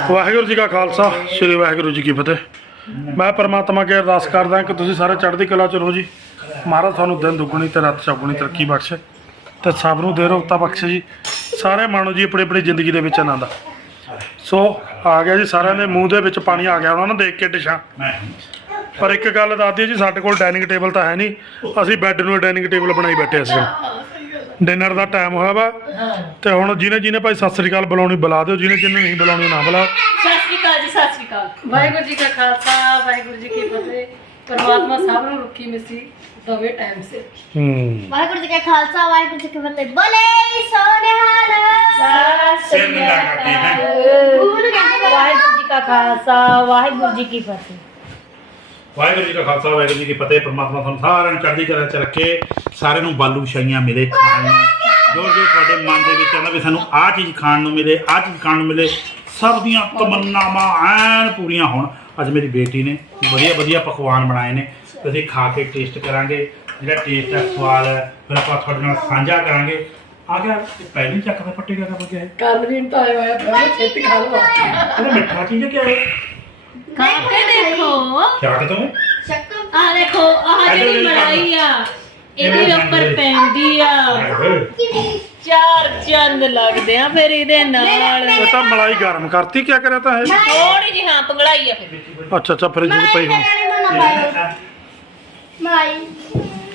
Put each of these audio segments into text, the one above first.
ਵਾਹਿਗੁਰੂ ਜੀ ਕਾ ਖਾਲਸਾ, ਸ੍ਰੀ ਵਾਹਿਗੁਰੂ ਜੀ ਕੀ ਫਤਿਹ। ਮੈਂ ਪਰਮਾਤਮਾ ਅੱਗੇ ਅਰਦਾਸ ਕਰਦਾ ਕਿ ਤੁਸੀਂ ਸਾਰੇ ਚੜ੍ਹਦੀ ਕਲਾ ਚ ਰਹੋ ਜੀ। ਮਹਾਰਾਜ ਤੁਹਾਨੂੰ ਦਿਨ ਦੁੱਗਣੀ ਤੇ ਰਾਤ ਚੌਗਣੀ ਤਰੱਕੀ ਬਖਸ਼ੇ ਤੇ ਸਭ ਨੂੰ ਦੇ ਰੋਗਤਾ ਬਖਸ਼ੇ ਜੀ। ਸਾਰੇ ਮਾਣੋ ਜੀ ਆਪਣੀ ਆਪਣੀ ਜ਼ਿੰਦਗੀ ਦੇ ਵਿੱਚ ਆਨੰਦ ਸੋ ਆ ਗਿਆ ਜੀ ਸਾਰਿਆਂ ਦੇ ਮੂੰਹ ਦੇ ਵਿੱਚ ਪਾਣੀ ਆ ਗਿਆ, ਉਹਨਾਂ ਨੂੰ ਦੇਖ ਕੇ ਡਿਸ਼ਾਂ। ਪਰ ਇੱਕ ਗੱਲ ਦੱਸਦੀ ਜੀ, ਸਾਡੇ ਕੋਲ ਡਾਈਨਿੰਗ ਟੇਬਲ ਤਾਂ ਹੈ ਨਹੀਂ। ਅਸੀਂ ਬੈੱਡ ਨੂੰ ਡਾਈਨਿੰਗ ਟੇਬਲ ਬਣਾਈ ਬੈਠੇ ਇਸ ਡਿਨਰ ਦਾ ਟਾਈਮ ਹੋਇਆ ਵਾ। ਤੇ ਹੁਣ ਜਿਹਨੇ ਜਿਹਨੇ ਭਾਈ ਸਤਿ ਸ੍ਰੀ ਅਕਾਲ ਬੁਲਾਉਣੀ ਬੁਲਾ ਦਿਓ। ਜਿਹਨੇ ਜਿਹਨੇ ਨਹੀਂ ਬੁਲਾਉਣੀ ਨਾ ਬੁਲਾਓ। ਸਤਿ ਸ਼੍ਰੀ ਅਕਾਲ ਜੀ ਸਤਿ ਸ਼੍ਰੀ ਅਕਾਲ। ਵਾਹਿਗੁਰੂ ਜੀ ਕਾ ਖਾਲਸਾ ਵਾਹਿਗੁਰੂ ਜੀ ਕੀ ਫਤਿਹ। ਪਰਮਾਤਮਾ ਸਭ ਨੂੰ ਰੁੱਖੀ ਮਿੱਸੀ ਦਵੇ ਟਾਈਮ ਸੇ ਹੂੰ। ਵਾਹਿਗੁਰੂ ਜੀ ਕਾ ਖਾਲਸਾ ਵਾਹਿਗੁਰੂ ਜੀ ਕੀ ਫਤਿਹ। ਬੋਲੇ ਸੋਨਿਹਾਲ। ਸਤਿ ਸ਼੍ਰੀ ਕਹਿੰਦੇ ਵਾਹਿਗੁਰੂ ਜੀ ਕਾ ਖਾਲਸਾ ਵਾਹਿਗੁਰੂ ਜੀ ਕੀ ਫਤਿਹ। ਵਾਹਿਗੁਰੂ ਜੀ ਕਾ ਖਾਲਸਾ ਵਾਹਿਗੁਰੂ ਜੀ ਕੀ ਫਤਿਹ। ਪਰਮਾਤਮਾ ਤੁਹਾਨੂੰ ਸਾਰਿਆਂ ਨੂੰ ਚੜ੍ਹਦੀ ਕਲਾ ਚ ਰੱਖੇ। ਸਾਰਿਆਂ ਨੂੰ ਬਾਲੂ ਛਾਈਆਂ ਮਿਲੇ ਖਾਣ ਨੂੰ। ਜੋ ਜੋ ਤੁਹਾਡੇ ਮਨ ਦੇ ਵਿੱਚ ਆਉਂਦਾ ਵੀ ਸਾਨੂੰ ਆਹ ਚੀਜ਼ ਖਾਣ ਨੂੰ ਮਿਲੇ ਆਹ ਚੀਜ਼ ਖਾਣ ਨੂੰ ਮਿਲੇ ਸਭ ਦੀਆਂ ਤਮੰਨਾਵਾਂ ਐਨ ਪੂਰੀਆਂ ਹੋਣ। ਅੱਜ ਮੇਰੀ ਬੇਟੀ ਨੇ ਵਧੀਆ ਵਧੀਆ ਪਕਵਾਨ ਬਣਾਏ ਨੇ। ਅਸੀਂ ਖਾ ਕੇ ਟੇਸਟ ਕਰਾਂਗੇ। ਜਿਹੜਾ ਟੇਸਟ ਹੈ ਸਵਾਦ ਹੈ ਫਿਰ ਆਪਾਂ ਤੁਹਾਡੇ ਨਾਲ ਸਾਂਝਾ ਕਰਾਂਗੇ। ਆ ਗਿਆ ਇਹ ਪਹਿਲੀ ਚੱਕ ਦਾ ਪੱਟੀ ਕਾ ਕਰ ਗਿਆ ਕਰਮਦੀਨ ਤਾਂ ਆਇਆ ਹੋਇਆ ਪਹਿਲਾਂ ਛੇਤੀ ਖਾ ਲਵਾ ਇਹ ਮਿੱਠਾ ਚੀਜ਼ ਹੈ ਕਿਆ ਹੈ ਖਾ ਕੇ ਦੇਖੋ। ਕਿਆ ਕਿ ਤੂੰ ਸ਼ਕਤਮ ਆ ਦੇਖੋ ਆਹ ਜਿਹੜੀ ਮਲਾਈ ਆ ਇਹਦੇ ਉੱਪਰ ਪੈਂਦੀ ਆ। ਚਾਰ ਚੰਦ ਲੱਗਦੇ ਆ ਫਿਰ ਇਹਦੇ ਨਾਲ। ਇਹ ਤਾਂ ਮਲਾਈ ਗਰਮ ਕਰਤੀ ਕਿਆ ਕਰਿਆ ਤਾਂ ਇਹ? ਥੋੜੀ ਜਿਹੀ ਹਾਂ ਪੰਗੜਾਈ ਆ ਫਿਰ। ਅੱਛਾ ਅੱਛਾ ਫ੍ਰਿਜ 'ਚ ਪਈ ਹੁਣ। ਮਲਾਈ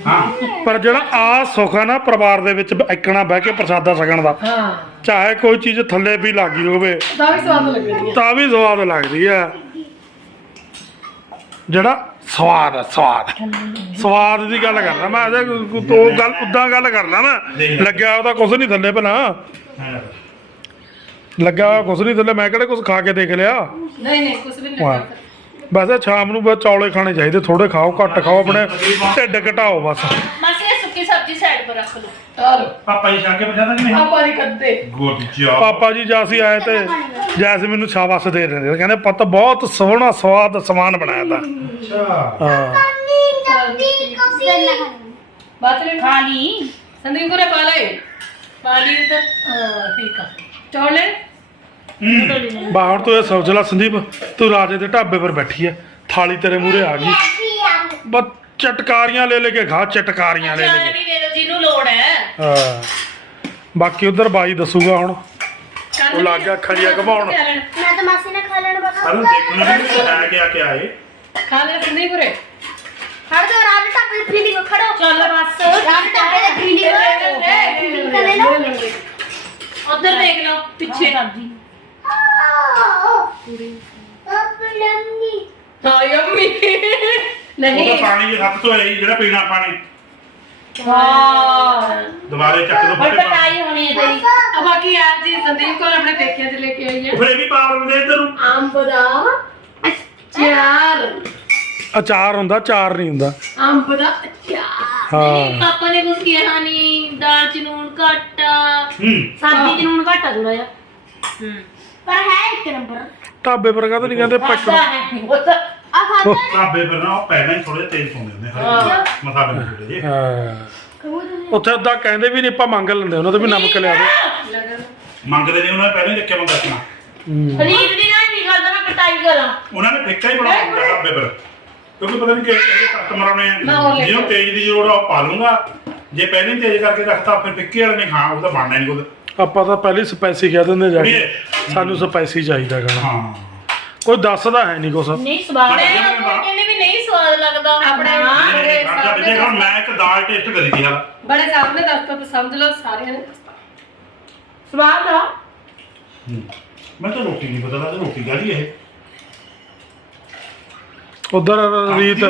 ਹਾਂ। ਪਰ ਜਿਹੜਾ ਆ ਸੁੱਖ ਆ ਨਾ ਪਰਿਵਾਰ ਦੇ ਵਿੱਚ ਇੱਕਣਾ ਬਹਿ ਕੇ ਪ੍ਰਸਾਦਾ ਛਕਣ ਦਾ ਹਾਂ। ਚਾਹੇ ਕੋਈ ਚੀਜ਼ ਥੱਲੇ ਵੀ ਲੱਗੀ ਹੋਵੇ ਤਾਂ ਵੀ ਸਵਾਦ ਲੱਗਣੀ ਹੈ ਤਾਂ ਵੀ ਸਵਾਦ ਲੱਗਦੀ ਆ। ਜਿਹੜਾ ਸਵਾਦ ਆ ਸਵਾਦ। ਸਵਾਦ ਦੀ ਗੱਲ ਕਰਦਾ ਮੈਂ ਕੋ- ਉਹ ਗੱਲ ਉਦਾਂ ਗੱਲ ਕਰਦਾ ਨਾ ਲੱਗਿਆ ਉਹਦਾ ਕੁਝ ਨਹੀਂ ਥੱਲੇ ਭਲਾ। ਲੱਗਿਆ ਹੋਇਆ ਕੁਝ ਨਹੀਂ ਥੱਲੇ ਮੈਂ ਕਿਹੜੇ ਕੁਝ ਖਾ ਕੇ ਦੇਖ ਲਿਆ? ਨਹੀਂ ਨਹੀਂ ਕੁਝ ਵੀ ਨਹੀਂ ਵਾਹ। ਲੱਗਦਾ ਵੈਸੇ ਸ਼ਾਮ ਨੂੰ ਬਸ ਚੌਲੇ ਖਾਣੇ ਚਾਹੀਦੇ ਥੋੜੇ ਖਾਓ ਘੱਟ ਖਾਓ ਆਪਣੇ ਢਿੱਡ ਘਟਾਓ ਬਸ। ਮਾਸੀ ਇਹ ਸੁੱਕੀ ਸਬਜ਼ੀ ਸਾਈਡ ਪਰ ਰੱਖ ਲਓ। ਚਲੋ ਪਾਪਾ ਜੀ ਛਾਕੇ ਪਛਾਦਾ ਕਿ ਨਹੀਂ? ਆਪਾਂ ਨਹੀਂ ਕਰਦੇ ਗੁੱਡ ਜੌਬ ਪਾਪਾ ਜੀ ਜਾਸੀ ਆਏ ਤੇ ਜੈਸੇ ਮੈਨੂੰ ਸ਼ਾਬਾਸ਼ ਦੇ ਰਹੇ ਨੇ। ਕਹਿੰਦੇ ਪੁੱਤ ਬਹੁਤ ਸੋਹਣਾ ਸਵਾਦ ਸਮਾਨ ਬਣਾਇਆ ਤਾ। ਅੱਛਾ। ਹਾਂ। ਬਾਤ ਸੰਦੀਪ ਕੋਲੇ ਪਾ ਲੈ। ਪਾ ਲਈ ਉਧਰ ਹਾਂ ਠੀਕ ਆ। ਚੌਲੇ? ਬਾ ਹੁਣ ਤੂੰ ਇਹ ਸੋਚ ਲੈ ਸੰਦੀਪ ਤੂੰ ਰਾਜੇ ਦੇ ਢਾਬੇ ਪਰ ਬੈਠੀ ਐ। ਥਾਲੀ ਤੇਰੇ ਮੂਹਰੇ ਆ ਗਈ। ਬਸ ਚਟਕਾਰੀਆਂ ਲੈ ਲੈ ਕੇ ਖਾ ਚਟਕਾਰੀਆਂ ਲੈ ਲੈ ਕੇ। ਦੇ ਜਿਹਨੂੰ ਲੋੜ ਹੈ ਹਾਂ। ਬਾਕੀ ਉਧਰ ਬਾਈ ਦੱਸੂਗਾ ਹੁਣ। ਉਹ ਲੱਗ ਗਿਆ ਅੱਖਾਂ ਜਿਹੀਆਂ ਘਮਾਉਣ। ਮੈਂ ਤਾਂ ਮਾਸੀ ਨੇ ਖਾ ਲੈਣਾ ਬਸ। ਸਾਨੂੰ ਦੇਖਣਾ ਵੀ ਹੈ ਕਿਆ ਕਿਆ ਹੈ ਖਾ ਲੈ ਸੰਦੀਪ ਰੇ ਖੜ ਜਾ ਰਾਜ ਟੱਪੇ ਫੀਲਿੰਗ ਖੜੋ। ਚੱਲ ਬਸ। ਰਾਜ ਟੱਪੇ ਦੇ ਫੀਲਿੰਗ ਫੀਲਿੰਗ ਤਾਂ ਲੈ ਲਓ। ਉਧਰ ਦੇਖ ਲਓ ਪਿੱਛੇ। ਸਬਜ਼ੀ ਹਾਂ ਯੰਮੀ। ਨਹੀਂ। ਉਹਦਾ ਪਾਣੀ ਵੀ ਹੱਥ ਤੋਂ ਹੈ ਜਿਹੜਾ ਪੀਣਾ ਪਾਣੀ। ਹਾਂ। ਦੁਬਾਰੇ ਚੱਕ ਦੋ ਹੁਣ ਫੱਟੇ ਪਾ। ਪਟਾਈ ਹੋਣੀ ਹੈ ਤੇਰੀ। ਆ ਬਾਕੀ ਆਪ ਜੀ ਸੰਦੀਪ ਕੋਲ ਆਪਣੇ ਪੇਕਿਆਂ ਤੇ ਲੈ ਕੇ ਆਈ ਹੈ ਫਿਰ ਇਹ ਵੀ ਪਾ ਲੈਂਦੇ ਇੱਧਰ ਨੂੰ। ਅੰਬ ਦਾ ਅਚਾਰ। ਅਚਾਰ ਹੁੰਦਾ ਚਾਰ ਨਹੀਂ ਹੁੰਦਾ। ਅੰਬ ਦਾ ਅਚਾਰ। ਹਾਂ। ਪਾਪਾ ਨੇ ਕੁਝ ਕਿਹਾ ਨਹੀਂ ਦਾਲ ਚ ਨੂਨ ਘੱਟ। ਆ ਹੂੰ। ਸਬਜ਼ੀ ਚ ਨੂਨ ਘੱਟ ਆ ਥੋੜਾ ਜਿਹਾ। ਹੂੰ। ਪਰ ਹੈ ਇੱਕ ਨੰਬਰ। ਢਾਬੇ ਪਰ ਕਹਤੇ ਨਹੀਂ ਕਹਿੰਦੇ ਪੱਕ ਪੱਕਾ ਹੈ ਉਹ ਤਾਂ ਆ ਖਾਦਾ ਢਾਬੇ ਪਰ ਨਾ ਉਹ ਪਹਿਲਾਂ ਹੀ ਥੋੜੇ ਜਿਹਾ ਤੇਲ ਪਾਉਂਦੇ ਹੁੰਦੇ ਹਾਂ। ਮਸਾਲੇ ਦੇ ਥੋੜੇ ਜਿਹੇ ਹਾਂ ਉੱਥੇ ਉਦਾਂ ਕਹਿੰਦੇ ਵੀ ਨਹੀਂ ਆਪਾਂ ਮੰਗ ਲੈਂਦੇ ਉਹਨਾਂ ਤੋਂ ਵੀ ਨਮਕ ਲਿਆ ਦੇ ਮੰਗਦੇ ਨੇ ਉਹਨਾਂ ਨੇ ਪਹਿਲਾਂ ਹੀ ਰੱਖਿਆ ਬੰਦਾ ਰੱਖਣਾ ਹੂੰ। ਪਨੀਰ ਦੀ ਨਾ ਨਹੀਂ ਖਾਦਾ ਮੈਂ ਕਟਾਈ ਕਰਾਂ। ਉਹਨਾਂ ਨੇ ਫਿੱਕਾ ਹੀ ਬਣਾਉਣਾ ਹੁੰਦਾ ਢਾਬੇ ਪਰ ਕਿਉਂਕਿ ਪਤਾ ਨਹੀਂ ਕਿ ਕਿਹੜੇ ਕਸਟਮਰ ਮੈਂ ਹੋਰ ਲੈ ਜਿਹਨੂੰ ਤੇਜ਼ ਦੀ ਲੋੜ ਆ ਉਹ ਪਾ ਲੂੰਗਾ ਜੇ ਪਹਿਲਾਂ ਹੀ ਤੇਜ਼ ਕਰਕੇ ਰੱਖਤਾ ਫਿਰ ਫਿੱਕੇ ਵਾਲੇ ਨੇ ਖਾਣਾ ਉਹ ਤਾਂ ਬਣਨਾ ਨਹੀਂ ਕੁਝ। ਆਪਾਂ ਤਾਂ ਪਹਿਲੇ ਸਪਾਈਸੀ ਕਹਿ ਦਿੰਦੇ ਜਾ ਕੇ। ਕੁੜੀਏ। ਸਾਨੂੰ ਸਪਾਈਸੀ ਚਾਹੀਦਾ ਖਾਣਾ। ਹਾਂ। ਕੋਈ ਦੱਸਦਾ ਹੈ ਨਹੀਂ ਕੁਛ ਨਹੀਂ ਸਵਾਦ ਹਾਂ, ਹੈ ਕਹਿੰਦੇ ਵੀ ਨਹੀਂ ਸਵਾਦ ਲੱਗਦਾ ਆਪਣੇ ਹਾਂ। ਨਹੀਂ, ਨਹੀਂ, ਖੜ ਜਾ ਵਿਜੇ, ਹੁਣ ਮੈਂ ਇੱਕ ਦਾਲ ਟੇਸਟ ਕਰੀ ਸੀ ਯਾਰ ਬੜੇ ਸਾਹਿਬ ਨੇ ਦੱਸਤਾ ਤਾਂ ਸਮਝ ਲਓ ਸਾਰਿਆਂ ਨੇ ਸਵਾਦ ਆ ਮੈਂ ਤਾਂ ਰੋਟੀ ਨਹੀਂ ਪਤਾ ਲੱਗਦਾ ਰੋਟੀ ਕਾਹਦੀ ਇਹ ਉਧਰ ਰੀਤ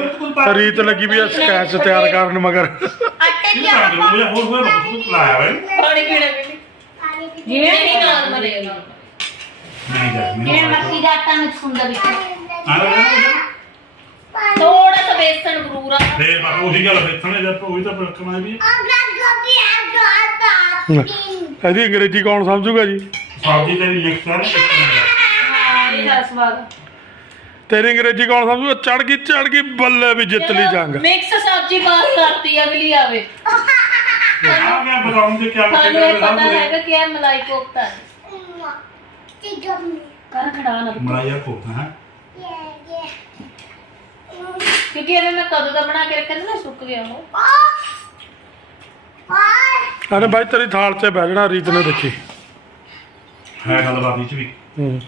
ਰੀਤ ਲੱਗੀ ਵੀ ਆ ਸਕੈਚ ਤਿਆਰ ਕਰਨ ਮਗਰ ਆਟੇ ਦੀ ਕਰੂ ਮੁਝੇ ਹੋਰ ਹੋਰ ਬਹੁਤ ਲਾਇਆ ਵੇ ਪਾਣੀ ਪੀਣਾ ਵੀ ਪਾਣੀ ਪੀ ਜਿਹੜੇ ਨਹੀਂ ਨਾਲ ਮਰੇਗਾ ਨਹੀਂ ਜਾ ਇਹ ਮੱਕੀ ਦਾ ਆਟਾ ਮਿਕਸ ਹੁੰਦਾ ਵਿੱਚ ਥੋੜਾ ਜਿਹਾ ਬੇਸਣ ਜ਼ਰੂਰ ਆ। ਫੇਰ ਬਸ ਉਹੀ ਗੱਲ ਵੇਖਣੇ ਜਦ ਉਹੀ ਤਾਂ ਰੱਖਣਾ ਵੀ ਇਹਦੀ ਅੰਗਰੇਜ਼ੀ ਕੌਣ ਸਮਝੂਗਾ ਜੀ? ਸਬਜ਼ੀ ਤੇ ਵੀ ਸਵਾਦ। ਆ ਤੇਰੀ ਅੰਗਰੇਜ਼ੀ ਕੌਣ ਸਮਝੂਗਾ? ਚੜ ਗਈ ਚੜ ਗਈ ਬੱਲੇ ਵੀ ਜਿੱਤ ਲਈ ਜੰਗ। ਮਿਕਸ ਸਬਜ਼ੀ ਪਾਸ ਕਰਤੀ ਅਗਲੀ ਆਵੇ। ਆ ਗਿਆ ਬਦਾਮ ਦੇ ਕਿਆ ਸਾਨੂੰ ਇਹ ਪਤਾ ਹੈਗਾ ਕਿ ਇਹ ਮਲਾਈ ਕੋਫਤਾ ਹੈ। ਕਰ ਖੜਾ ਨਾ ਮਲਾਈ ਆ ਕੋਤਾ ਹੈ? ਕਿਉਂਕਿ ਇਹਨੇ ਮੈਂ ਕਦੋਂ ਦਾ ਬਣਾ ਕੇ ਰੱਖਿਆ ਸੀ ਨਾ ਸੁੱਕ ਗਿਆ ਉਹ। ਅਰੇ ਬਾਈ ਤੇਰੀ ਥਾਲ 'ਚ ਬਹਿ ਜਾਣਾ ਰੀਤ ਨੇ ਦੇਖੀ। ਹੈ ਗੱਲਬਾਤ ਵਿੱਚ ਵੀ। ਹੂੰ।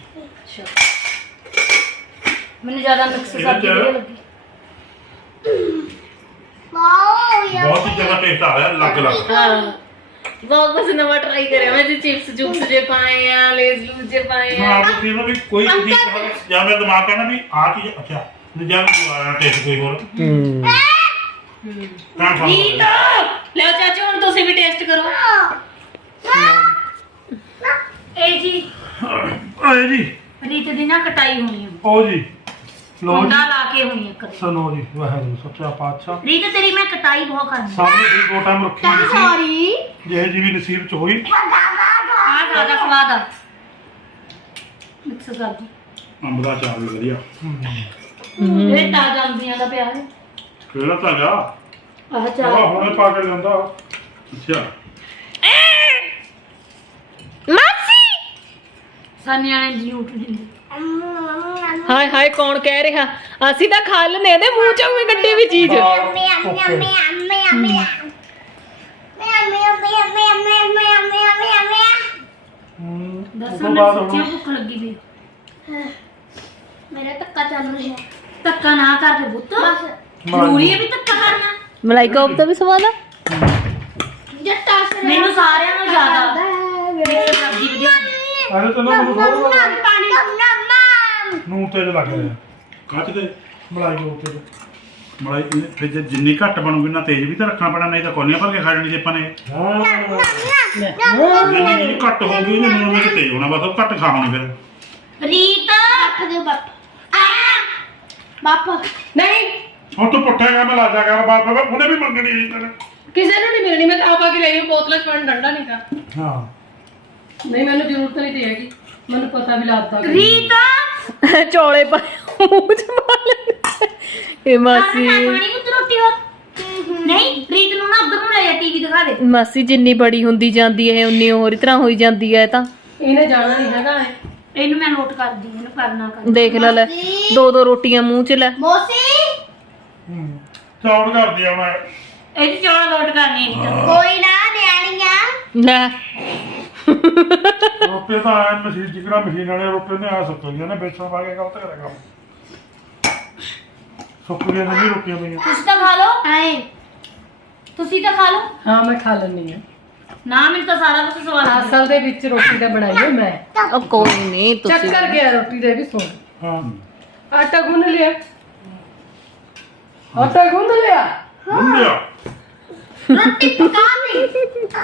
ਮੈਨੂੰ ਜ਼ਿਆਦਾ ਮਿਕਸ ਇਹਦੇ ਸਬਜ਼ੀ ਚ- ਵਧੀਆ ਲੱਗੀ। ਬਹੁਤ ਹੀ ਜ਼ਿਆਦਾ ਟੇਸਟ ਆ ਰਿਹਾ ਲੱਗ ਲੱਗ ਹਾਂ। ਬਹੁਤ ਕੁਝ ਨਵਾਂ ਟਰਾਈ ਕਰਿਆ। ਮੈਂ ਜੀ ਚਿਪਸ ਜੂਪਸ ਜੇ ਪਾਏ ਆ ਲੇਜ਼ ਲੂਜ਼ ਜੇ ਪਾਏ ਮੈਂ ਆ ਆਪ ਨੂੰ ਵੀ ਕੋਈ ਚੀਜ਼ ਜਾਂ ਮੇਰਾ ਦਿਮਾਗ ਕਹਿੰਦਾ ਵੀ ਆ ਚੀਜ਼ ਅੱਛਾ ਨਿਜਾਮ ਦੁਆਰਾ ਟੇਸਟ ਕੋਈ ਹੋਰ। ਹੂੰ। ਤਾਂ ਰੀਤ ਲਿਓ ਚਾਚੂ ਹੁਣ ਤੁਸੀਂ ਵੀ ਟੇਸਟ ਕਰੋ। ਇਹ ਜੀ। ਆਏ ਜੀ। ਰੀਤ ਦੀ ਨਾ ਕਟਾਈ ਹੋਣੀ ਹੈ ਉਹ ਜੀ। ਲੋ ਜੀ। ਕੁੰਡਾ ਲਾ ਕੇ ਹੋਣੀ ਹੈ ਕਦੇ ਸੁਣੋ ਜੀ ਵਾਹਿਗੁਰੂ ਸੱਚਾ ਪਾਤਸ਼ਾਹ। ਰੀਤ ਤੇਰੀ ਮੈਂ ਕਟਾਈ ਬਹੁਤ ਕਰਨੀ ਸਾਹਮਣੇ ਦੀ ਦੋ ਟਾਈਮ ਰੱਖੀ ਹੋਈ ਸੀ। ਸੌਰੀ। ਜੇ ਜੀ ਵੀ ਨਸੀਬ ਚ ਹੋਈ। ਆ ਜ਼ਿਆਦਾ ਸਵਾਦ ਆ। ਮਿਕਸ ਕਰ ਦੀ। ਅੰਬ ਦਾ ਚਾਵਲ ਵਧੀਆ। ਇਹ ਤਾਜ਼ਾ ਅੰਬੀਆਂ ਦਾ ਪਿਆ ਹੈ। ਕਿਹੜਾ ਤਾਂ ਜਾ ਆਹ ਉਹ ਚਾਹ ਹੁਣੇ ਪਾ ਕੇ ਲਿਆਂਦਾ। ਅੱਛਾ। ਸਾਨੀਆਂ ਨੇ ਜੀ ਉੱਠ ਦਿੰਦੀ। ਹਾਏ ਹਾਏ ਕੌਣ ਕਹਿ ਰਿਹਾ ਅਸੀਂ ਤਾਂ ਖਾ ਲੈਨੇ ਇਹਦੇ ਮੂੰਹ ਚੋਂ ਵੀ ਕੱਢੀ ਵੀ ਚੀਜ਼ ਦੱਸ ਮੈਂ ਸੱਚੀ ਭੁੱਖ ਲੱਗੀ ਵੀ ਮੇਰਾ ਧੱਕਾ ਚੱਲ ਰਿਹਾ ਧੱਕਾ ਨਾ ਕਰ ਦੇ ਪੁੱਤ ਜ਼ਰੂਰੀ ਹੈ ਵੀ ਧੱਕਾ ਕਰਨਾ ਮਲਾਈ ਕੋਫਤਾ ਵੀ ਸਵਾਦ ਆ ਜੱਟਾ ਮੈਨੂੰ ਸਾਰਿਆਂ ਨਾਲੋਂ ਜ਼ਿਆਦਾ ਅਰੇ ਤੈਨੂੰ ਮੈਨੂੰ ਥੋੜਾ ਪਾਣੀ ਨੂੰ ਤੇਰੇ ਲੱਗ ਰਿਹਾ ਕੱਚ ਤੇ? ਮਲਾਈ ਦੇ ਉੱਤੇ। ਤੇ। ਮਲਾਈ ਇਹਨੇ- ਫਿਰ ਜੇ ਜਿੰਨੀ ਘੱਟ ਬਣੂਗੀ ਨਾ ਤੇਜ਼ ਵੀ ਤਾਂ ਰੱਖਣਾ ਪੈਣਾ ਨਹੀਂ ਤਾਂ ਕੋਲੀਆਂ ਭਰ ਕੇ ਖਾ ਲੈਣੀ ਜੇ ਆਪਾਂ ਨੇ। ਹਾਂ। ਜਿੰਨੀ ਜਿੰਨੀ ਘੱਟ ਹੋਊਗੀ ਉਹਨੇ ਨੂਣ ਵਿੱਚ ਤੇਜ਼ ਹੋਣਾ ਬਸ ਉਹ ਘੱਟ ਖਾਣੀ ਫਿਰ। ਰੀਤ ਰੱਖ ਦਿਓ ਬਾਪ। ਆ ਬਾਪ। ਨਹੀਂ। ਹੁਣ ਤੂੰ ਪੁੱਠਾ ਕੰਮ ਲਾ ਜਾ ਕਰ ਬਾਪ ਬਾਪ ਉਹਨੇ ਵੀ ਮੰਗਣੀ ਸੀ ਤੈਨੂੰ ਕਿਸੇ ਨੂੰ ਨਹੀਂ ਮਿਲਣੀ ਮੈਂ ਤਾਂ ਆਪ ਆ ਕੇ ਲਈ ਬੋਤਲਾਂ ਚ ਪਾਣੀ ਡੰਡਾ ਨਹੀਂ ਤਾਂ ਹਾਂ। ਨਹੀਂ ਮੈਨੂੰ ਜ਼ਰੂਰਤ ਨਹੀਂ ਤੇ ਹੈਗੀ। ਮੈਨੂੰ ਪਤਾ ਵੀ ਲੱਗਦਾ ਰੀਤ ਚੌਲੇ ਪਾਏ ਮੂੰਹ ਚ ਪਾ ਲੈਂਦੇ। ਇਹ ਮਾਸੀ ਪਾਣੀ ਪੁੱਤ ਰੋਟੀ ਹੋ ਨਹੀਂ ਰੀਤ ਨੂੰ ਨਾ ਉਧਰ ਨੂੰ ਲੈ ਜਾ ਟੀਵੀ ਦਿਖਾ ਦੇ। ਮਾਸੀ ਜਿੰਨੀ ਬੜੀ ਹੁੰਦੀ ਜਾਂਦੀ ਹੈ ਉਨੀ ਹੋਰ ਤਰ੍ਹਾਂ ਹੋਈ ਜਾਂਦੀ ਹੈ ਇਹ ਤਾਂ। ਇਹਨੇ ਜਾਣਾ ਨਹੀਂ ਹੈਗਾ ਇਹਨੂੰ ਮੈਂ ਨੋਟ ਕਰਦੀ ਇਹਨੂੰ ਕਰਨਾ ਕਰ। ਦੇਖ ਲੈ ਲੈ ਦੋ ਦੋ ਰੋਟੀਆਂ ਮੂੰਹ ਚ ਲੈ। ਮੋਸੀ। ਚੌੜ ਕਰਦੀ ਆ ਮੈਂ। ਇਹਦੀ ਚੌੜਾ ਨੋਟ ਕਰਨੀ ਹੈ। ਕੋਈ ਨਾ ਨਿਆਣੀਆਂ। ਲੈ। ਰੋਟੀ ਤਾਂ ਐ ਮਸ਼ੀਨ ਜਿਗਰਾ ਮਸ਼ੀਨ ਵਾਲੇ ਰੋਟੀ ਨੇ ਆ ਸੁੱਕ ਗਈਆਂ ਨੇ ਪਾ ਕੇ ਗਲਤ ਕਰੇਗਾ ਸੁੱਕ ਗਈਆਂ ਨੇ ਨਹੀਂ ਰੋਟੀਆਂ ਪਈਆਂ। ਤੁਸੀਂ ਤਾਂ ਖਾ ਲਓ ਆਏ ਤੁਸੀਂ ਤਾਂ ਖਾ ਲਓ। ਹਾਂ ਮੈਂ ਖਾ ਲੈਣੀ ਆ ਨਾ ਮੈਨੂੰ ਤਾਂ ਸਾਰਾ ਕੁਝ ਸਵਾਦ ਆ ਅਸਲ ਦੇ ਵਿੱਚ ਰੋਟੀ ਤਾਂ ਬਣਾਈ ਹੈ ਮੈਂ। ਉਹ ਕੋਈ ਨਹੀਂ ਤੁਸੀਂ ਚੱਕਰ ਗਿਆ ਰੋਟੀ ਦੇ ਵੀ ਸੁਣ। ਹਾਂ। ਆਟਾ ਗੁੰਨ ਲਿਆ। ਆਟਾ ਗੁੰਨ ਲਿਆ। ਮੁੰਡਿਆ ਰੋਟੀ ਪਕਾ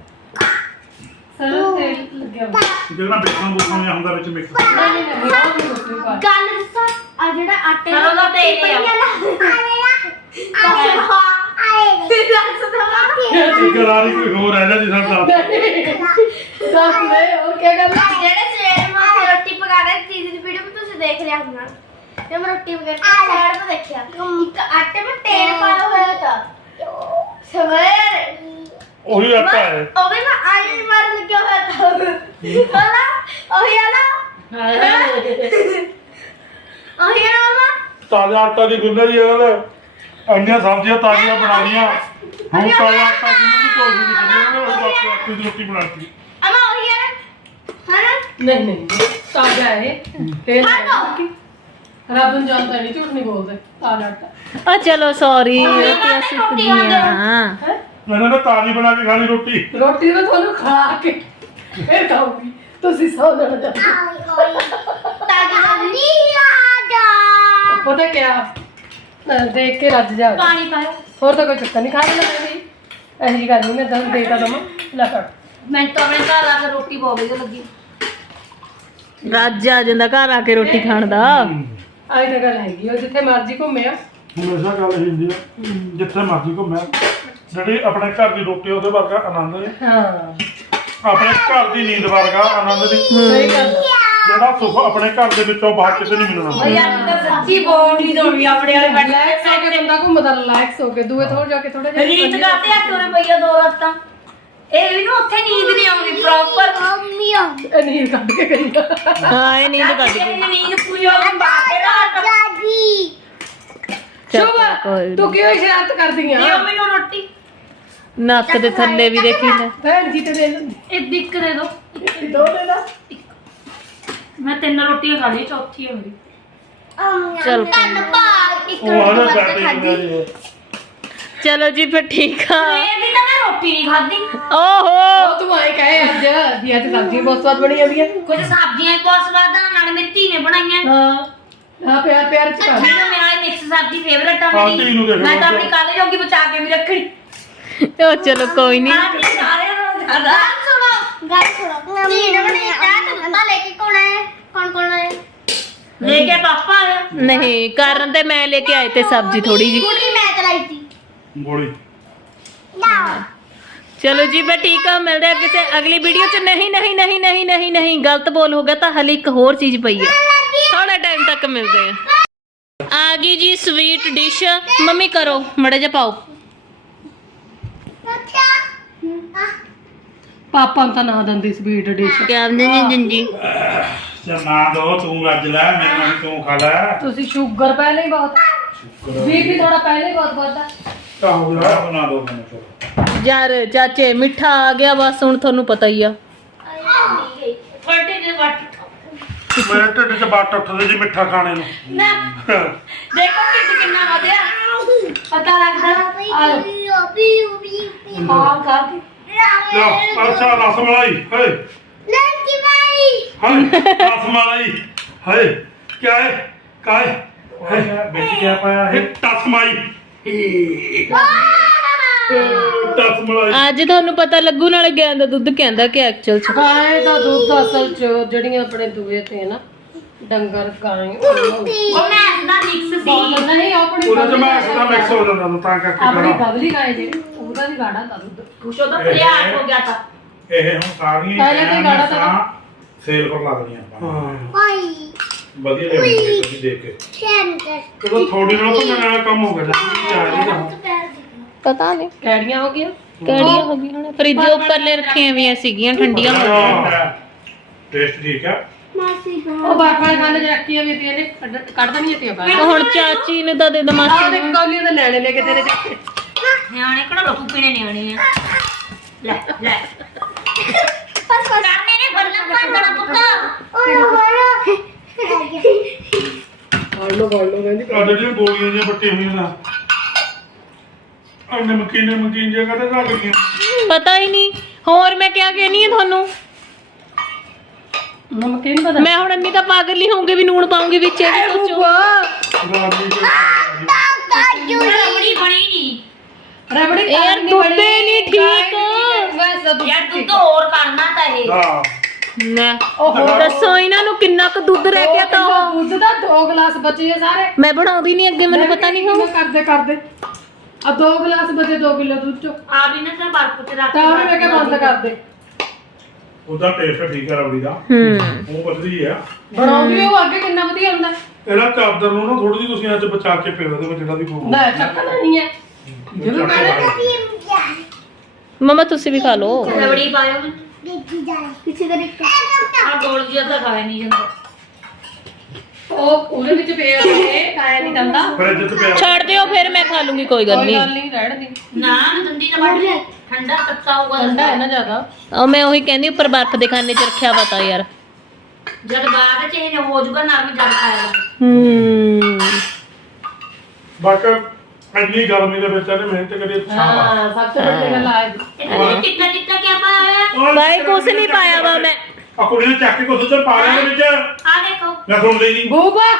ਸਰ ਤੇ ਲੱਗਿਆ ਹੋਇਆ। ਜਿਹੜਾ ਬੇਸਣ ਬੁਸਣ ਜਾਂ ਹੁੰਦਾ ਵਿੱਚ ਮਿਕਸ ਨਹੀਂ ਨਹੀਂ ਨਹੀਂ, ਉਹ ਨਹੀਂ ਕੁਛ ਵੀ ਪਾ। ਗੱਲ ਦੱਸਾਂ ਆ ਜਿਹੜਾ ਆਟੇ ਸਰੋਂ ਦਾ ਤੇਲ ਹੀ ਆ। ਇਹ ਕਰਾ ਨਹੀਂ ਕੋਈ ਹੋਰ ਰਹਿ ਜੀ ਸਾਡਾ। ਦੱਸ ਦੇ ਹੋਰ ਕੀ ਗੱਲ ਹੈ? ਜਿਹੜੇ ਸਵੇਰ ਨੂੰ ਅਸੀਂ ਰੋਟੀ ਪਕਾ ਰਹੇ ਸੀ ਦੀ ਵੀਡੀਓ ਵੀ ਤੁਸੀਂ ਦੇਖ ਲਿਆ ਹੋਣਾ। ਤੇ ਮੈਂ ਰੋਟੀ ਪਕਾ ਕੇ ਸਾਈਡ ਤੋਂ ਦੇਖਿਆ। ਇੱਕ ਆਟੇ ਵਿੱਚ ਤੇਲ ਪਾਇਆ ਹੋਇਆ ਤਾਂ ਸਵੇਰ। ਉਹੀ ਆਟਾ ਹੈ ਉਹ ਵੀ ਮੈਂ ਆਈ ਮਾਰ ਲੱਗਿਆ ਹੋਇਆ ਤਾਂ ਹਲਾ ਉਹੀ ਆ ਨਾ ਉਹੀ ਆ ਨਾ ਤਾਜ਼ਾ ਆਟਾ ਦੀ ਗੁੰਨਾ ਜੀ ਇਹਨਾਂ ਅੰਨੀਆਂ ਸਬਜ਼ੀਆਂ ਤਾਜ਼ੀਆਂ ਬਣਾਉਣੀਆਂ ਹੁਣ ਤਾਜ਼ਾ ਆਟਾ ਕਿੰਨੀ ਵੀ ਕੋਈ ਨਹੀਂ ਕਰਨਾ ਉਹ ਆਟਾ ਆਟੇ ਦੀ ਰੋਟੀ ਬਣਾਤੀ ਅਮਾ ਉਹੀ ਆ ਨਾ ਹਾਂ ਨਹੀਂ ਨਹੀਂ ਤਾਜ਼ਾ ਹੈ ਫੇਰ ਰੱਬ ਨੂੰ ਜਾਣਦਾ ਨਹੀਂ ਝੂਠ ਨਹੀਂ ਬੋਲਦਾ ਤਾਜ਼ਾ ਆਟਾ ਆ ਚਲੋ ਸੌਰੀ ਅਸੀਂ ਕੁੜੀਆਂ ਹਾਂ ਇਹਨਾਂ ਨੇ ਤਾਜ਼ੀ ਬਣਾ ਕੇ ਖਾਣੀ ਰੋਟੀ। ਰੋਟੀ ਤਾਂ ਤੁਹਾਨੂੰ ਖਾ ਕੇ ਫਿਰ ਖਾਊਗੀ। ਤੁਸੀਂ ਸੌ ਜਾਣਾ ਜਾ ਤਾਜੀ ਤਾਜੀ ਆ ਜਾ? ਪਤਾ ਕਿਆ? ਅਹ ਦੇਖ ਕੇ ਰੱਜ ਜਾ। ਪਾਣੀ ਪਾਓ। ਹੋਰ ਤਾਂ ਕੋਈ ਚੱਕਰ ਨਹੀਂ ਖਾ ਲੈਣਾ ਮੈਂ ਵੀ। ਇਹੋ ਜਿਹੀ ਗੱਲ ਨਹੀਂ ਮੈਂ ਤੁਹਾਨੂੰ ਦੇਤਾ ਦਮਾ ਲੈ ਫੜ। ਮੈਂ ਤਾਂ ਆਪਣੇ ਘਰ ਆ ਕੇ ਰੋਟੀ ਬਹੁਤ ਵਧੀਆ ਲੱਗੀ। ਰੱਜ ਆ ਜਾਂਦਾ ਘਰ ਆ ਕੇ ਰੋਟੀ ਖਾਣ ਦਾ। ਆਈ ਤਾਂ ਗੱਲ ਹੈਗੀ ਉਹ ਜਿੱਥੇ ਮਰਜ਼ੀ ਘੁੰਮਿਆ ਹਮੇਸ਼ਾ ਗੱਲ ਹੁੰਦੀ ਆ ਜਿੱਥੇ ਮਰਜ਼ੀ ਘੁੰਮਿਆ ਜਿਹੜੀ ਆਪਣੇ ਘਰ ਦੀ ਰੋਟੀ ਉਹਦੇ ਵਰਗਾ ਆਨੰਦ ਨਹੀਂ। ਹਾਂ। ਆਪਣੇ ਘਰ ਦੀ ਨੀਂਦ ਵਰਗਾ ਆਨੰਦ ਨਹੀਂ। ਸਹੀ ਗੱਲ। ਜਿਹੜਾ ਸੁੱਖ ਆਪਣੇ ਘਰ ਦੇ ਵਿੱਚੋਂ ਬਾਹਰ ਕਿਤੇ ਨਹੀਂ ਮਿਲਣਾ। ਯਾਰ ਤਾਂ ਸੱਚੀ ਬੋਡੀ ਦੋੜੀ ਆਪਣੇ ਵਾਲੇ ਰਿਲੈਕਸ ਹੋ ਕੇ ਬੰਦਾ ਘੁੰਮਦਾ ਰਿਲੈਕਸ ਹੋ ਕੇ ਦੂਏ ਥੋੜ ਜਾ ਕੇ ਥੋੜਾ ਜਿਹਾ ਰੀਤ ਕਰਦੇ ਆ ਤੁਰ ਪਈਆ ਦੋ ਰਾਤਾਂ? ਇਹ ਵੀ ਨੂੰ ਉੱਥੇ ਨੀਂਦ ਨਹੀਂ ਆਉਂਦੀ ਪ੍ਰੋਪਰ ਮੰਮੀ ਆ। ਇਹ ਨੀਂਦ ਕੱਢ ਕੇ ਗਈ ਆ। ਹਾਂ ਇਹ ਨੀਂਦ ਕੱਢ ਨੀਂਦ ਪੂਰੀ ਹੋ ਗਈ ਬਾਕੇ ਰਾਤ। ਦਾਦੀ ਸ਼ੁਭ ਤੂੰ ਕਿਉਂ ਸ਼ਰਾਰਤ ਕਰਦੀ ਆ? ਦਿਓ ਮੈਨੂੰ ਰੋਟੀ। ਨੱਕ ਦੇ ਥੱਲੇ ਵੀ ਦੇਖੀ ਲੈ ਭੈਣ ਜੀ ਤੇ ਦੇ ਦਿੰਦੀ। ਇਹ ਦਿੱਕ ਦੇ ਦੋ। ਦੋ ਦੇ ਦਾ ਮੈਂ ਤਿੰਨ ਰੋਟੀਆਂ ਖਾ ਲਈ ਚੌਥੀ ਹੈ ਮੇਰੀ। ਚਲ ਉਹ ਚਲੋ ਜੀ ਫਿਰ ਠੀਕ ਆ। ਇਹ ਵੀ ਤਾਂ ਮੈਂ ਰੋਟੀ ਨਹੀਂ ਖਾਧੀ। ਓਹੋ। ਉਹ ਤੂੰ ਆਏ ਕਹੇ ਅੱਜ ਵੀ ਅੱਜ ਸਬਜ਼ੀ ਬਹੁਤ ਸਵਾਦ ਬਣੀ ਜਾਂਦੀ ਹੈ ਕੁਝ ਸਬਜ਼ੀਆਂ ਹੀ ਬਹੁਤ ਸਵਾਦ ਆ ਨਾਲ ਮੇਰੀ ਧੀ ਨੇ ਬਣਾਈਆਂ। ਹਾਂ। ਹਾਂ ਪਿਆਰ ਪਿਆਰ ਚ ਅੱਛਾ ਮੇਰਾ ਮਿਕਸ ਸਬਜ਼ੀ ਫੇਵਰਟ ਆ ਹਾਂ, ਧੀ ਨੂੰ ਮੇਰੀ ਦੇਖ ਮੈਂ ਤਾਂ। ਆਪਣੀ ਕਾਲੇ ਜੋਗੀ ਬਚਾ ਕੇ ਵੀ ਰੱਖਣੀ। ਉਹ ਚਲੋ ਕੋਈ ਨਹੀਂ ਗੱਲ ਸੁਣੋ ਗੱਲ ਸੁਣੋ। ਨੀਂਦ ਬਣੀ ਚਾਹ ਤਾਂ ਪਤਾ ਲੈ ਕੇ ਕੌਣ ਆਇਆ? ਕੌਣ ਕੌਣ ਆਇਆ? ਲੈ ਕੇ ਪਾਪਾ ਆਇਆ। ਨਹੀਂ ਕਰਨ ਤੇ ਮੈਂ ਲੈ ਕੇ ਆਏ ਤੇ ਸਬਜ਼ੀ ਥੋੜੀ ਜੀ ਸਕੂਟਰੀ ਮੈਂ ਚਲਾਈ ਸੀ। ਗੋਲੀ। ਨਾ। ਚਲੋ ਜੀ ਮੈਂ ਠੀਕ ਆ ਮਿਲਦੇ ਆ ਕਿਸੇ ਅਗਲੀ ਵੀਡੀਓ ਚ। ਨਹੀਂ ਨਹੀਂ ਨਹੀਂ ਨਹੀਂ ਨਹੀਂ ਨਹੀਂ ਗਲਤ ਬੋਲ ਹੋ ਗਿਆ ਤਾਂ ਹਲੇ ਇੱਕ ਹੋਰ ਚੀਜ਼ ਪਈ ਆ। ਥੋੜਾ ਟਾਈਮ ਤੱਕ ਮਿਲਦੇ ਆ। ਆ ਗਈ ਜੀ ਸਵੀਟ ਡਿਸ਼ ਮੰਮੀ ਕਰੋ ਮੜਾ ਜਾ ਪਾਓ। ਪਾਪਾ ਨੂੰ ਤਾਂ ਨਾ ਦਿੰਦੀ ਸਵੀਟ ਡਿਸ਼ ਕਹਿੰਦੇ ਨੇ ਜਿੰਜੀ? ਚੱਲ ਨਾ ਦੋ ਤੂੰ ਰੱਜ ਲੈ ਮੇਰੇ ਨਾਲ ਵੀ ਤੂੰ ਖਾ ਲੈ। ਤੁਸੀਂ ਸ਼ੂਗਰ ਪਹਿਲੇ ਹੀ ਬਹੁਤ ਬੀਪੀ ਥੋੜਾ ਪਹਿਲੇ ਹੀ ਬਹੁਤ ਬਹੁਤ ਆ ਤਾਂ ਹੋ ਗਿਆ ਬਣਾ ਦੋ ਮੈਨੂੰ ਚਲੋ ਯਾਰ ਚਾਚੇ ਮਿੱਠਾ ਆ ਗਿਆ ਬਸ ਹੁਣ ਤੁਹਾਨੂੰ ਪਤਾ ਹੀ ਆ। ਫਟੇ ਦੇ ਵੱਟ ਮੇਰੇ ਢਿੱਡ 'ਚ ਬੱਟ ਉੱਠਦੇ ਜੀ ਮਿੱਠਾ ਖਾਣੇ ਨੂੰ। ਨਾ। ਦੇਖੋ ਢਿੱਡ ਕਿੰਨਾ ਵਧਿਆ। ਪਤਾ ਲੱਗਦਾ। ਆ ਲਓ। ਬੀਊ ਬੀਊ ਹਾਂ ਖਾ ਕੇ। ਲਓ ਅੱਛਾ ਕੀ ਹੈ। ਕਾਏ ਹੈ? ਵਿੱਚ ਕੀ ਪਾਇਆ ਅੱਜ ਤੁਹਾਨੂੰ ਪਤਾ ਲੱਗੂ ਨਾਲੇ ਗੈਂ ਦਾ ਦੁੱਧ ਕਹਿੰਦਾ ਕਿ ਐਕਚੁਅਲ ਚ। ਗਾਏ ਦਾ ਦੁੱਧ ਅਸਲ ਚ ਜਿਹੜੀਆਂ ਆਪਣੇ ਦੂਏ ਤੇ ਨਾ ਡੰਗਰ ਗਾਏ ਉਹ ਮੈਂ ਦਾ ਮਿਕਸ ਸੀ। ਨਹੀਂ ਆਪਣੀ ਉਹਦੇ 'ਚ ਮੈਂ ਇਸਦਾ ਮਿਕਸ ਹੋ ਜਾਂਦਾ ਤਾਂ ਕਰਕੇ ਆਪਣੀ ਬਬਲੀ ਗਾਏ ਜਿਹੜੀ ਉਹਦਾ ਵੀ ਗਾੜਾ ਦਾ ਦੁੱਧ ਕੁਛ ਉਹਦਾ ਪ੍ਰਯਾਸ ਹੋ ਗਿਆ ਤਾਂ। ਇਹ ਹੁਣ ਸਾਰੀਆਂ ਪਹਿਲਾਂ ਤਾਂ ਹੀ ਗਾੜਾ ਤਾਂ ਸੇਲ ਪਰ ਲਾ ਦੇਣੀਆਂ ਆਪਾਂ। ਹਾਂ। ਬਾਈ ਵਧੀਆ ਲਿਆਉਣਗੇ ਤੁਸੀਂ ਦੇਖ ਕੇ। ਸੈਂਟਰ ਚਲੋ ਥੋੜੀ ਨਾਲ ਭੰਨਣ ਵਾਲਾ ਕੰਮ ਹੋ ਗਿਆ ਜੀ ਆ ਜੀ ਤਾਂ ਪਤਾ ਨਹੀਂ। ਕੈੜੀਆਂ ਹੋ ਗਈਆਂ? ਕਿਹੜੀਆਂ ਹੋ ਗਈਆਂ? ਹੁਣ ਫ੍ਰਿਜ ਉੱਪਰਲੇ ਰੱਖੀਆਂ ਵੀਆਂ ਸੀਗੀਆਂ ਠੰਡੀਆਂ ਹੋ ਗਈਆਂ। ਟੇਸਟ ਠੀਕ ਆ। ਮਾਸੀ ਉਹ ਬਾਪਾ ਖਾਣੇ ਚ ਰੱਖੀਆਂ ਵੀ ਤੀਆਂ ਨੇ ਕੱਢ ਕੱਢ ਦੇਣੀਆਂ ਤੀਆਂ ਬਾਹਰ ਤੇ ਹੁਣ ਚਾਚੀ ਨੂੰ ਤਾਂ ਦੇ ਆਹ ਦਮਾਸੀ ਦੇ ਕੌਲੀਆਂ ਦੇ ਲੈਣੇ ਲੈ ਕੇ ਤੇਰੇ ਤੇ ਨਿਆਣੇ ਕਿਹੜਾ ਰੋਟੂ ਪੀਣੇ ਨਿਆਣੇ ਆ? ਲੈ ਲੈ। ਕਰਨੇ ਨੇ ਬੱਲਾ ਪੰਦਣਾ ਪੁੱਤ। ਓਏ ਹੋਰਾ ਗੋਲ ਲੋ ਗੋਲ ਲੋ ਕਹਿੰਦੀ ਆ ਜਿਹੜੀਆਂ ਗੋਲੀਆਂ ਜਿਹੀਆਂ ਬੱਟੀਆਂ ਹੋਈਆਂ ਨਾ। ਆ ਨਮਕੀਨ ਨਮਕੀਨ ਜਿਹਾ ਕਦੇ ਰੱਖ ਗਈਆਂ ਪਤਾ ਹੀ ਨਹੀਂ। ਹੋਰ ਮੈਂ ਕਿਆ ਕਹਿਣੀ ਹੈ ਤੁਹਾਨੂੰ? ਨਮਕੀਨ ਪਤਾ। ਮੈਂ ਹੁਣ ਇੰਨੀ ਤਾਂ ਪਾਗਲ ਹੀ ਹੋਊਂਗੀ ਵੀ ਨੂਣ ਪਾਉਂਗੀ ਵਿੱਚ ਇਹ ਵੀ ਸੋਚੋ। ਗਾਲੀ ਦੇ ਰਬੜੀ ਬਣੀ। ਨਹੀਂ ਰਬੜੀ ਯਾਰ ਦੁੱਧ ਨਹੀਂ ਠੀਕ। ਵੈਸਾ ਦੁੱਧ ਯਾਰ ਦੁੱਧ ਹੋਰ ਕਰਨਾ ਤਾਂ ਇਹ। ਹਾਂ। ਲੈ ਦੱਸੋ ਇਹਨਾਂ ਨੂੰ ਕਿੰਨਾ ਕੁ ਦੁੱਧ ਰਹਿ ਗਿਆ ਤਾਂ ਉਹ? ਦੁੱਧ ਦਾ 2 ਗਲਾਸ ਬਚੇ ਆ ਸਾਰੇ। ਮੈਂ ਬਣਾਉਂਦੀ ਨਹੀਂ ਅੱਗੇ ਮੈਨੂੰ ਪਤਾ ਨਹੀਂ ਹੋਊ। ਕਰਦੇ ਕਰਦੇ। ਆ 2 ਗਲਾਸ ਬਚੇ 2 ਕਿਲੋ ਦੁੱਧ ਚੋਂ। ਆ ਵੀ ਨਾ ਤਾਂ ਬਰਫ ਚ ਰੱਖ ਤਾਂ ਵੀ ਮੈਂ ਕਿਹਾ ਬੰਦ ਕਰ ਦੇ ਉਹਦਾ ਟੇਸਟ ਠੀਕ ਆ ਰਬੜੀ ਦਾ। ਹੂੰ। ਉਹ ਬਦਲੀ ਆ। ਬਣਾਉਂਦੀ ਉਹ ਅੱਗੇ ਕਿੰਨਾ ਵਧੀਆ ਹੁੰਦਾ। ਇਹਦਾ ਚਾਦਰ ਨੂੰ ਨਾ ਥੋੜੀ ਜਿਹੀ ਤੁਸੀਂ ਅੱਜ ਬਚਾ ਕੇ ਪਿਓ ਇਹਦੇ ਵਿੱਚ ਜਿਹੜਾ ਵੀ ਹੋਊਗਾ ਨਾ ਚੱਕਣਾ ਨਹੀਂ ਹੈ। ਜਿਵੇਂ ਕਹਿੰਦੇ ਮਮਾ ਤੁਸੀਂ ਵੀ ਖਾ ਲਓ ਰਬੜੀ ਪਾਇਓ ਮੈਂ ਦੇਖੀ ਜਾਏ ਕਿਸੇ ਦਾ ਰਿਕਾ ਆ ਗੋਲ ਜਿਹਾ ਤਾਂ ਖਾਇਆ ਨਹੀਂ ਜਾਂਦਾ ਉਹ ਉਹਦੇ ਵਿੱਚ ਪਿਆ ਨੇ ਖਾਇਆ ਨਹੀਂ ਜਾਂਦਾ ਫਰਿੱਜ 'ਚ ਪਿਆ ਛੱਡ ਦਿਓ ਫਿਰ ਮੈਂ ਖਾ ਲੂੰਗੀ ਕੋਈ ਗੱਲ ਕੋਈ ਨਹੀਂ ਗੱਲ ਨਹੀਂ ਰਹਿਣ ਦੀ ਨਾ ਦੰਦੀ ਨਾ ਵੱਢ ਲੈ ਠੰਡਾ ਤੱਤਾ ਹੋਊਗਾ ਠੰਡਾ ਹੈ ਨਾ ਜ਼ਿਆਦਾ ਉਹ ਮੈਂ ਉਹੀ ਕਹਿੰਦੀ ਉੱਪਰ ਬਰਫ਼ ਦੇ ਖਾਨੇ 'ਚ ਰੱਖਿਆ ਵਾ ਤਾਂ ਯਾਰ ਜਦ ਬਾਅਦ ਚ ਇਹ ਹੋ ਜਾਊਗਾ ਨਰਮ ਜਦ ਖਾਇਆ ਹੂੰ ਬਾਕੀ ਇੰਨੀ ਗਰਮੀ ਦੇ ਵਿੱਚ ਇਹਨੇ ਮਿਹਨਤ ਕਰੀ ਅੱਛਾ ਵਾ ਹਾਂ ਸਭ ਤੋਂ ਵੱਡੀ ਗੱਲ ਆ ਇਹ ਚਿੱਟਾ ਚਿੱਟਾ ਕਿਆ ਪਾਇਆ ਹੋਇਆ ਬਾਈ ਕੁਛ ਨਹੀਂ ਪਾਇਆ ਵਾ ਮੈਂ ਆ ਕੁੜੀ ਨੇ ਚੱਕ ਕੇ ਕੁਛ ਉੱਧਰ ਪਾ ਲਿਆ ਇਹਦੇ ਵਿੱਚ ਆ ਦੇਖੋ ਮੈਂ ਸੁਣ ਲਈ ਨਹੀਂ ਬੂਬਾ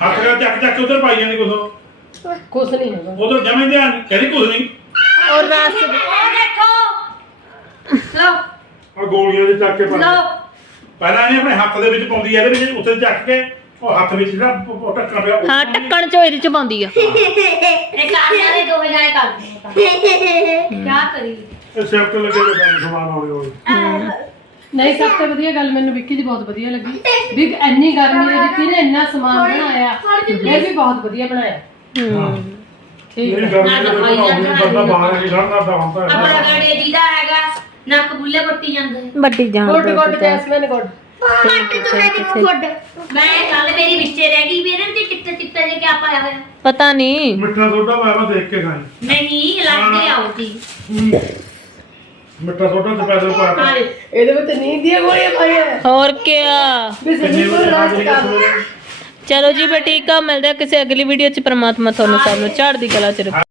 ਹੱਥ ਨਾਲ ਚੱਕ ਚੱਕ ਕੇ ਉੱਧਰ ਪਾਈ ਜਾਂਦੀ ਕੁਛ ਕੁਛ ਨਹੀਂ ਹੈਗਾ ਉਧਰ ਜਮੇ ਧਿਆਨ ਕਹਿੰਦੀ ਕੁਛ ਨਹੀਂ ਔਰ ਰਸ ਉਹ ਦੇਖੋ ਲਓ ਆ ਗੋਲੀਆਂ ਦੇ ਚੱਕ ਕੇ ਪਾ ਲਓ ਪਹਿਲਾਂ ਇਹ ਆਪਣੇ ਹੱਥ ਦੇ ਵਿੱਚ ਪਾਉਂਦੀ ਆ ਇਹਦੇ ਵਿੱਚ ਉੱਥੇ ਚੱਕ ਕੇ ਉਹ ਹੱਥ ਵਿੱਚ ਜਿਹੜਾ ਉਹ ਟੱਕਾ ਪਿਆ ਉਹ ਹਾਂ ਟੱਕਣ ਚੋਂ ਇਹਦੇ ਚ ਪਾਉਂਦੀ ਆ। ਇਹ ਕਾਰਨਾਂ ਦੇ ਦੋ ਜਾਏ ਕਰਦੇ ਕੀ ਕਰੀ ਇਹ ਸ਼ਿਫਟ ਲੱਗੇ ਹੋਏ ਕੰਮ ਸਮਾਨ ਆਉਣੇ ਹੋਏ ਨਹੀਂ ਸਭ ਤੋਂ ਵਧੀਆ ਗੱਲ ਮੈਨੂੰ ਵਿੱਕੀ ਦੀ ਬਹੁਤ ਵਧੀਆ ਲੱਗੀ। ਵੀ ਇੰਨੀ ਗਰਮੀ ਦੇ ਵਿੱਚ ਇਹਨੇ ਇੰਨਾ ਸਮਾਨ ਬਣਾਇਆ। ਇਹ ਵੀ ਬਹੁਤ ਵਧੀਆ ਬਣਾਇਆ। ਠੀਕ ਮੇਰੀ ਹੈ। ਗੱਲ ਦੇ ਵਿੱਚ ਆਉਂਦੀ ਬੰਦਾ ਬਾਹਰ ਨਹੀਂ ਖੜਦਾ ਤਾਂ ਹੁੰਦਾ ਹੈ। ਆਪਣਾ ਗੜੇ ਜੀ ਦਾ ਹੈਗਾ ਨੱਕ ਬੁੱਲੇ ਪੱਟੀ ਜਾਂਦੇ। ਵੱਡੀ ਜਾਨ ਗੁੱਡ ਗੁੱਡ ਜੈਸਮੀਨ ਗੁੱਡ ਮੈਂ ਕੱਲ ਮੇਰੀ ਵਿੱਚੇ ਰਹਿ ਗਈ ਮੇਰੇ ਵਿੱਚ ਚਿੱਟਾ ਚਿੱਟਾ ਜਿਹਾ ਕਿਆ ਪਾਇਆ ਹੋਇਆ? ਪਤਾ ਨਹੀਂ ਮਿੱਠਾ ਸੋਡਾ ਮੈਂ ਮੈਂ ਦੇਖ ਕੇ ਖਾਈ। ਨਹੀਂ ਲੱਗਦੇ ਜੀ ਮਿੱਠਾ ਸੋਡਾ ਸਪੈਸ਼ਲ ਪਾਇਆ ਇਹਦੇ ਵਿੱਚ ਨੀਂਦ ਦੀਆਂ ਗੋਲੀਆਂ ਪਾਈਆਂ ਹੋਰ ਕਿਆ? ਵੀ ਸੰਜੀਵ ਨੂੰ ਲਾਸਟ ਕਰ। ਚਲੋ ਜੀ ਬੇਟੀਕਾ ਮਿਲਦੇ ਆ ਕਿਸੇ ਅਗਲੀ ਵੀਡੀਓ ਚ ਪ੍ਰਮਾਤਮਾ ਤੁਹਾਨੂੰ ਸਭ ਨੂੰ ਚੜ੍ਹਦੀ ਕਲਾ ਚ ਰੱਖੇ।